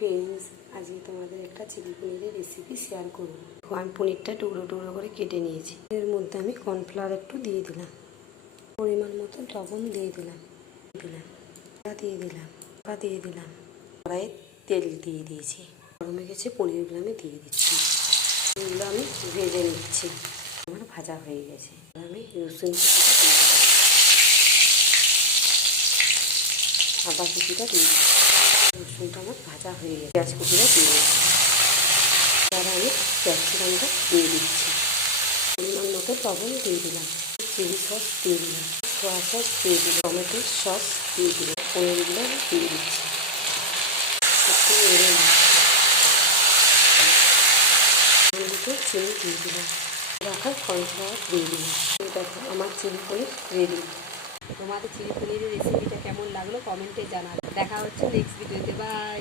Friends, আজকে তোমাদের একটা চিলি পনিরের রেসিপি শেয়ার করব। আমি পনিরটা টুকরো টুকরো করে কেটে নিয়েছি। এর মধ্যে আমি কর্নফ্লাওয়ার একটু দিয়ে দিলাম, পরিমাণ মতো লবণ দিয়ে দিলাম, দিয়ে দিলাম কড়াইয়ে তেল দিয়ে দিয়েছি, গরমে গেছে। পনিরগুলো আমি দিয়ে দিচ্ছি, এগুলো আমি ভেজে নিচ্ছি। আমার ভাজা হয়ে গেছে। আমি রসুন কুচিটা দিয়ে দিলাম, আদা কুচিটা দিয়ে দিচ্ছি। রসুনটা আমার ভাজা হয়ে গেছে, পেঁয়াজ কুচিটা দিয়ে দিচ্ছি। এবার আমি ক্যাপসিকামটা দিয়ে দিচ্ছি, পরিমাণ মতো লবণ দিয়ে দিলাম, চিলি সস দিয়ে দিলাম, সোয়া সস দিয়ে দিলাম, টমেটো সস দিয়ে দিলাম, পনিরগুলো দিয়ে দিচ্ছি। একটু নেড়ে নিচ্ছি, চিনি দিয়ে দিলাম, রাখা কর্নফ্লাওয়ার দিয়ে দিলাম। দেখো আমার চিলি পনির রেডি। তোমাদের চিলি পনিরের রেসিপিটা কেমন লাগলো কমেন্টে জানাবে। দেখা হচ্ছে নেক্সট ভিডিওতে। বাই।